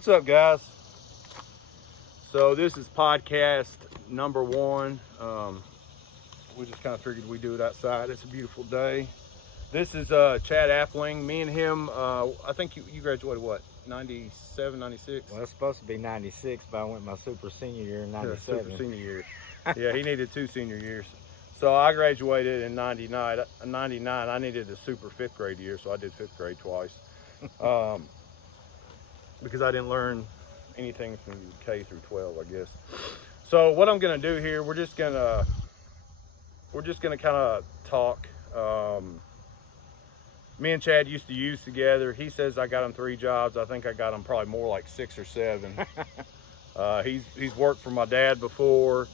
What's up, guys? So this is podcast number 1. We just kind of figured we'd do it outside. It's a beautiful day. This is Chad Appling. Me and him, I think you graduated what, 97, 96? Well, it's supposed to be 96, but I went my super senior year in 97. Yeah, super senior year. Yeah, he needed 2 senior years. So I graduated in 99. I needed a super 5th grade year, so I did 5th grade twice. Because I didn't learn anything from K through 12, I guess. So what I'm gonna do here, we're just gonna kind of talk. Me and Chad used to use together. He says I got him 3 jobs. I think I got him probably more like 6 or 7. He's worked for my dad before.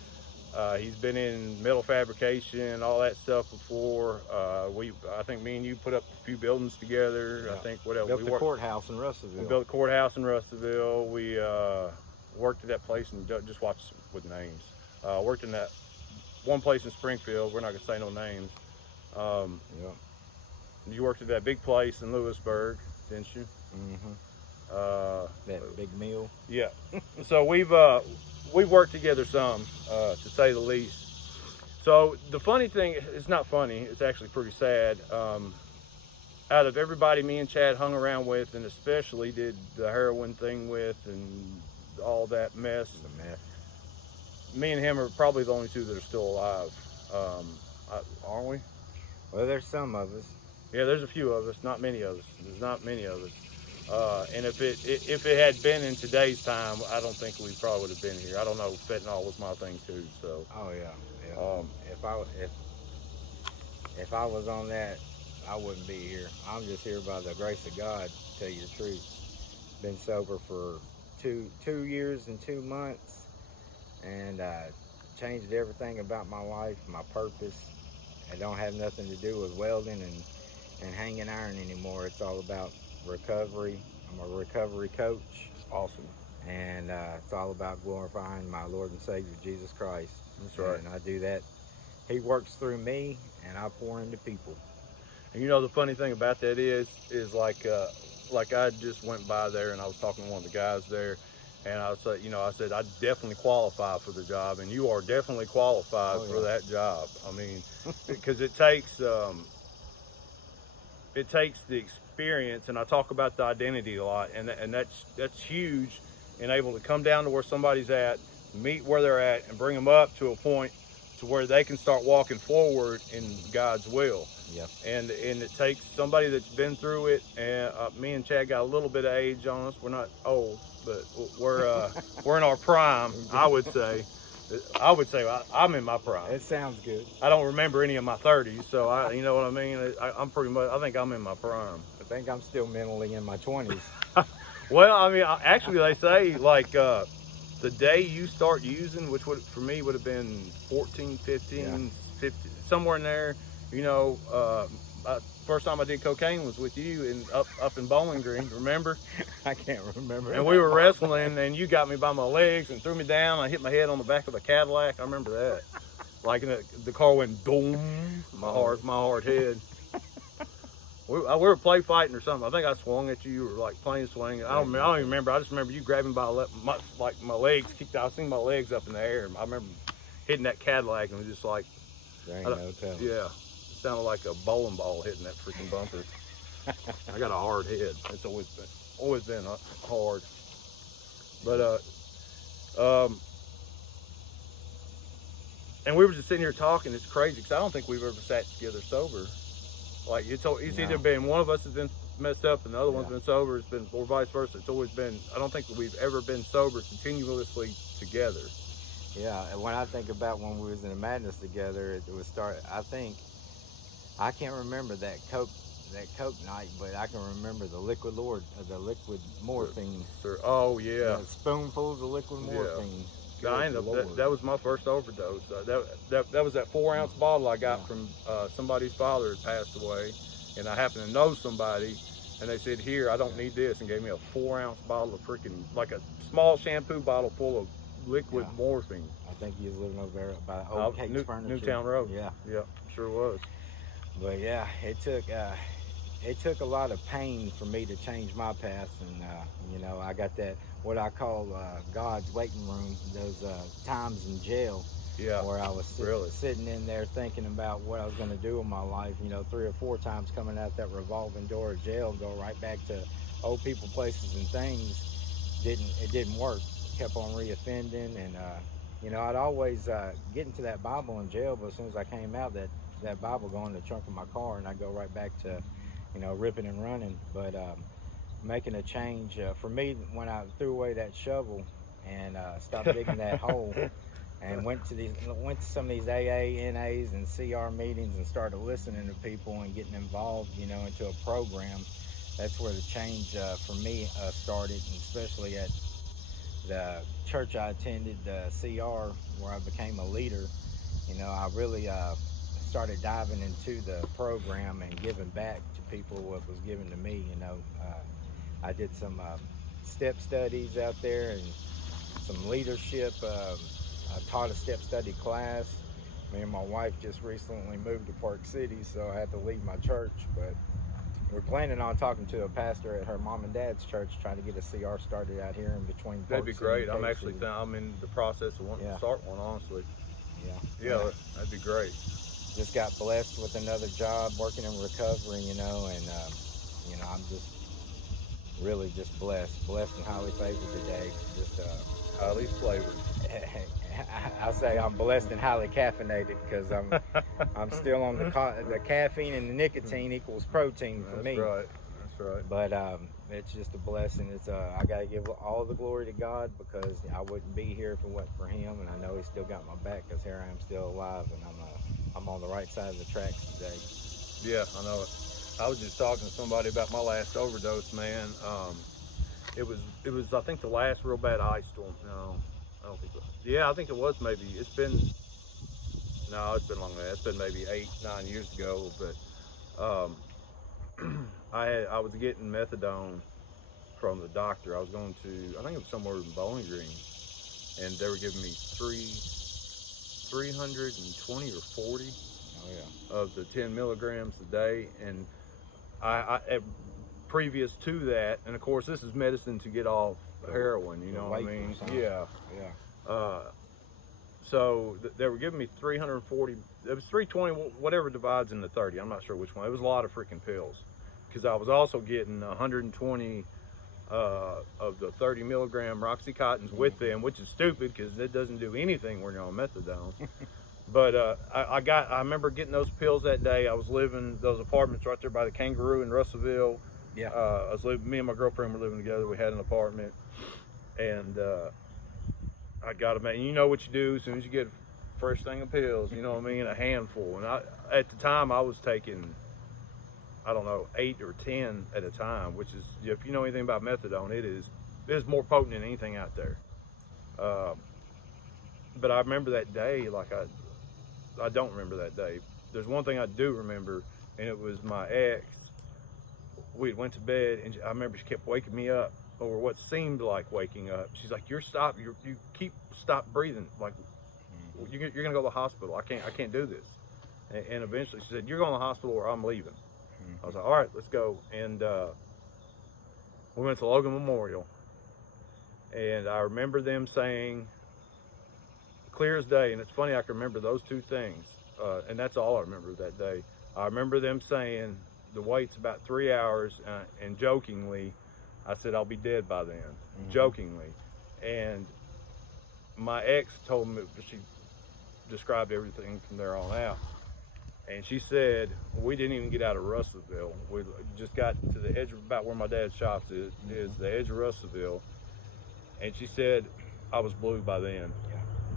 He's been in metal fabrication, all that stuff before. I think me and you put up a few buildings together. Yeah. I think what else? Built the courthouse in Russellville. We built the courthouse in Russellville. We worked at that place, and just watch with names. Worked in that one place in Springfield. We're not gonna say no names. Yeah. You worked at that big place in Lewisburg, didn't you? Mm-hmm. That big meal. Yeah. So we've worked together some, to say the least. So the funny thing, it's not funny, it's actually pretty sad. Out of everybody me and Chad hung around with, and especially did the heroin thing with and all that mess, me and him are probably the only 2 that are still alive. Aren't we? Well, there's some of us. Yeah, there's a few of us, not many of us. There's not many of us. And if it had been in today's time, I don't think we probably would have been here. I don't know. Fentanyl was my thing too. So. Oh yeah. If I was on that, I wouldn't be here. I'm just here by the grace of God, to tell you the truth. Been sober for two years and 2 months, and changed everything about my life, my purpose. I don't have nothing to do with welding and hanging iron anymore. It's all about recovery. I'm a recovery coach. Awesome. And it's all about glorifying my Lord and Savior Jesus Christ. That's right. And I do that. He works through me, and I pour into people. And you know the funny thing about that is like I just went by there and I was talking to one of the guys there, and I said I definitely qualify for the job, and you are definitely qualified for that job. I mean, because it takes the experience, and I talk about the identity a lot, and that's huge, and able to come down to where somebody's at, meet where they're at, and bring them up to a point to where they can start walking forward in God's will. Yep. And it takes somebody that's been through it. And me and Chad got a little bit of age on us. We're not old, but we're in our prime. I would say I'm in my prime. It sounds good. I don't remember any of my 30s, so you know what I mean. I'm pretty much. I think I'm in my prime. I think I'm still mentally in my 20s. Well, I mean, actually, they say like the day you start using, which for me would have been 14, 15, 15, somewhere in there. You know, first time I did cocaine was with you up in Bowling Green. Remember? I can't remember. And we were wrestling, and you got me by my legs and threw me down. I hit my head on the back of a Cadillac. I remember that. Like the car went boom. My hard head. We were play fighting or something. I think I swung at you. You were like playing swing. I don't even remember. I just remember you grabbing by my legs. I seen my legs up in the air. I remember hitting that Cadillac and it was just like. There ain't no telling. Yeah. It sounded like a bowling ball hitting that freaking bumper. I got a hard head. It's always been hard. But and we were just sitting here talking. It's crazy because I don't think we've ever sat together sober. Like it's either been one of us has been messed up and the other one's been sober. It's been, or vice versa. It's always been. I don't think that we've ever been sober continuously together. Yeah, and when I think about when we was in the madness together, it was I can't remember that coke night, but I can remember the liquid morphine. Oh yeah. Spoonfuls of liquid morphine. Yeah. That was my first overdose. That was that 4-ounce bottle I got from somebody's father had passed away, and I happened to know somebody, and they said, "Here, I don't need this," and gave me a 4-ounce bottle of freaking, like a small shampoo bottle full of liquid morphine. I think he was living over there by Old Cakes Furniture. Newtown Road. Yeah, sure was. But yeah, it took it took a lot of pain for me to change my path, and you know, I got that what I call God's waiting room. Those times in jail Yeah. where I was Really? sitting in there thinking about what I was going to do in my life. You know, 3 or 4 times coming out that revolving door of jail, go right back to old people, places, and things. It didn't work. Kept on reoffending, and you know, I'd always get into that Bible in jail, but as soon as I came out, that Bible go in the trunk of my car, and I go right back to, you know, ripping and running. But making a change for me when I threw away that shovel and stopped digging that hole, and went to some of these AA, NAs, and CR meetings, and started listening to people and getting involved, you know, into a program. That's where the change for me started, and especially at the church I attended, CR, where I became a leader. You know, I really started diving into the program and giving back to people what was given to me. You know, I did some step studies out there and some leadership. I taught a step study class. Me and my wife just recently moved to Park City, so I had to leave my church, but we're planning on talking to a pastor at her mom and dad's church, trying to get a CR started out here in between Park That'd be City great. and I'm Cave actually City. I'm in the process of wanting to start one, honestly. Yeah. Yeah, that'd be great. Just got blessed with another job working in recovery, you know, and you know, I'm just really just blessed and highly favored today. Just Highly flavored. I say I'm blessed and highly caffeinated because I'm still on the caffeine, and the nicotine equals protein for me. That's right. That's right. But it's just a blessing. It's I gotta give all the glory to God, because I wouldn't be here if it wasn't for Him, and I know He still got my back, because here I am still alive, and I'm on the right side of the tracks today. Yeah, I know it. I was just talking to somebody about my last overdose, man. It was I think the last real bad ice storm. No, I don't think so. Yeah, I think it was maybe. It's been longer than that. It's been maybe 8, 9 years ago. But I was getting methadone from the doctor. I was going to, I think it was somewhere in Bowling Green, and they were giving me 320 or 40 Oh yeah. of the 10 milligrams a day. And previous to that, and of course this is medicine to get off heroin, you know what I mean? Yeah. So they were giving me 340, it was 320, whatever divides into 30, I'm not sure which one. It was a lot of freaking pills, because I was also getting 120 of the 30 milligram Roxycontins with them, which is stupid because it doesn't do anything when you're on methadone. But I remember getting those pills that day. I was living those apartments right there by the Kangaroo in Russellville. Yeah. Me and my girlfriend were living together. We had an apartment, and I got them. And you know what you do as soon as you get a fresh thing of pills, you know what I mean, a handful. And at the time I was taking, I don't know, 8 or 10 at a time, which is, if you know anything about methadone, it is more potent than anything out there. But I remember that day, like I don't remember that day. There's one thing I do remember, and it was my ex. We went to bed, and I remember she kept waking me up, or what seemed like waking up. She's like, you keep stop breathing. Like, you're gonna go to the hospital. I can't do this. And eventually she said, you're going to the hospital or I'm leaving. I was like, all right, let's go. And we went to Logan Memorial, and I remember them saying, clear as day, and it's funny I can remember those two things, and that's all I remember that day. I remember them saying the wait's about 3 hours, and jokingly I said I'll be dead by then, jokingly. And my ex told me, she described everything from there on out, and she said we didn't even get out of Russellville. We just got to the edge of about where my dad's shops is the edge of Russellville, and she said I was blue by then.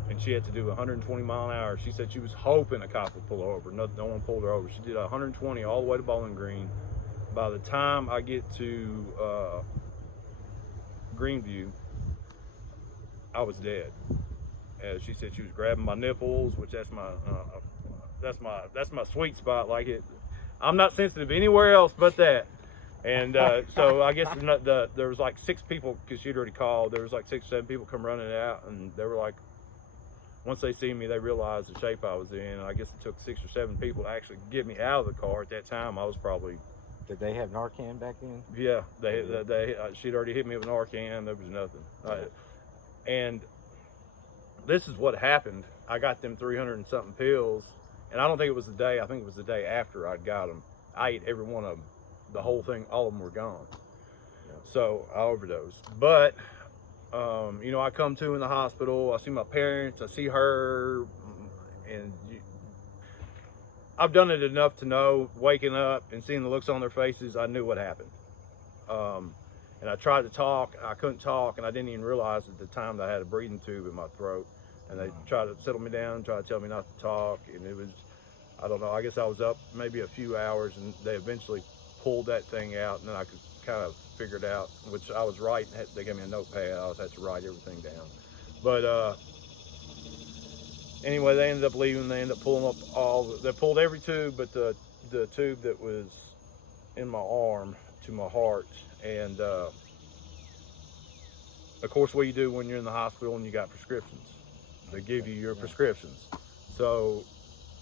And she had to do 120 mile an hour. She said she was hoping a cop would pull her over. No one pulled her over. She did 120 all the way to Bowling Green. By the time I get to Greenview, I was dead. She said she was grabbing my nipples, which that's my sweet spot. Like it, I'm not sensitive anywhere else but that. And so I guess there was like 6 people, because she'd already called. There was like 6 or 7 people come running out, and they were like, once they see me, they realized the shape I was in. I guess it took 6 or 7 people to actually get me out of the car. At that time, I was probably Did they have Narcan back then? Yeah, she'd already hit me with Narcan. There was nothing. And this is what happened. I got them 300 and something pills, and I don't think it was the day. I think it was the day after I'd got them. I ate every one of them. The whole thing, all of them were gone. Yeah. So I overdosed. But you know, I come to in the hospital. I see my parents. I see her, and I've done it enough to know. Waking up and seeing the looks on their faces, I knew what happened. And I tried to talk. I couldn't talk, and I didn't even realize at the time that I had a breathing tube in my throat. And they tried to settle me down, tried to tell me not to talk, and it was, I don't know. I guess I was up maybe a few hours, and they eventually pulled that thing out, and then I could kind of figure it out, which I was writing. They gave me a notepad. I had to write everything down. But anyway, they ended up leaving. They ended up pulling up they pulled every tube but the tube that was in my arm to my heart. And of course, what you do when you're in the hospital and you got prescriptions, they give you your prescriptions. So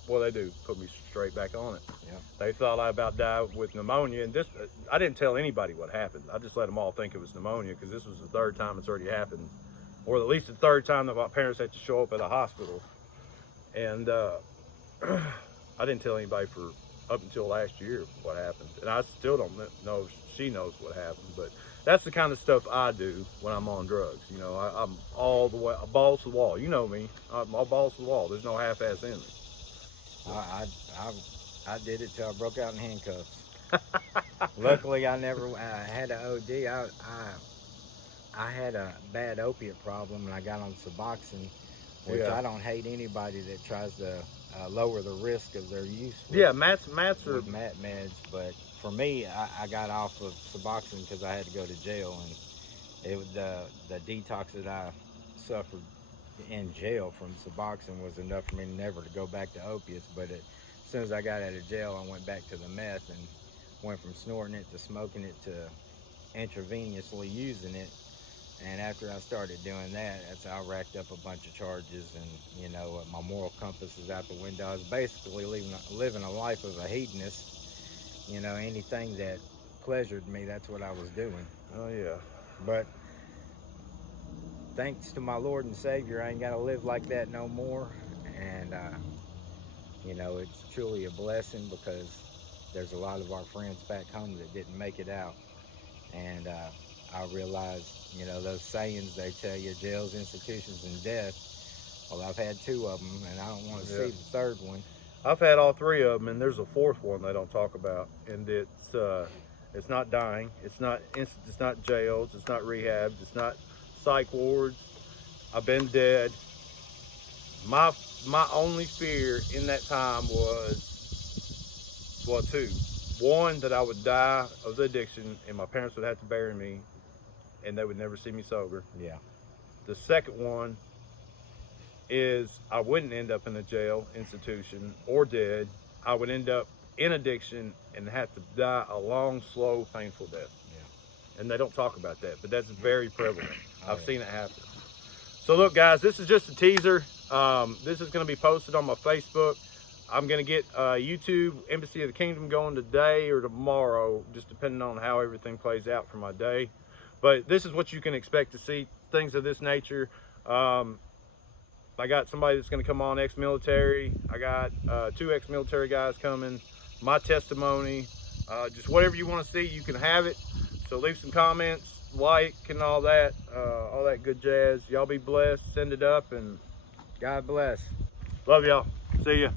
what they do, put me straight back on it. Yeah. They thought I about died with pneumonia, and this, I didn't tell anybody what happened. I just let them all think it was pneumonia, because this was the third time it's already happened, or at least the third time that my parents had to show up at a hospital. And I didn't tell anybody for up until last year what happened, and I still don't know if she knows what happened. But that's the kind of stuff I do when I'm on drugs. You know, I'm all the way balls to the wall. You know me, I'm all balls to the wall. There's no half-ass in me. I did it till I broke out in handcuffs. Luckily, I never had an OD. I had a bad opiate problem, and I got on Suboxone, which I don't hate anybody that tries to lower the risk of their use. Mats are with mat meds, but for me, I got off of Suboxone because I had to go to jail, and it was the detox that I suffered in jail from Suboxone was enough for me never to go back to opiates. But as soon as I got out of jail, I went back to the meth and went from snorting it to smoking it to intravenously using it. And after I started doing that, that's how I racked up a bunch of charges, and you know, my moral compass is out the window. I was basically living a life of a hedonist. You know, anything that pleasured me, that's what I was doing. Oh yeah. But thanks to my Lord and Savior, I ain't got to live like that no more. And, you know, it's truly a blessing, because there's a lot of our friends back home that didn't make it out. And I realized, you know, those sayings they tell you, jails, institutions, and death. Well, I've had 2 of them, and I don't want to see the third one. I've had all 3 of them, and there's a 4th one they don't talk about, and it's not dying, it's not jails, it's not rehabs, it's not psych wards. I've been dead. My only fear in that time was, well, 2. One, that I would die of the addiction, and my parents would have to bury me, and they would never see me sober. Yeah. The second one is I wouldn't end up in a jail institution or dead. I would end up in addiction and have to die a long, slow, painful death. Yeah. And they don't talk about that, but that's very prevalent. I've seen it happen. So look, guys, this is just a teaser. This is going to be posted on my Facebook. I'm going to get YouTube Embassy-of-the-Kingdom going today or tomorrow, just depending on how everything plays out for my day. But this is what you can expect to see, things of this nature. I got somebody that's going to come on, ex-military. I got 2 ex-military guys coming. My testimony, just whatever you want to see, you can have it. So leave some comments, like, and all that good jazz. Y'all be blessed. Send it up, and God bless. Love y'all. See ya.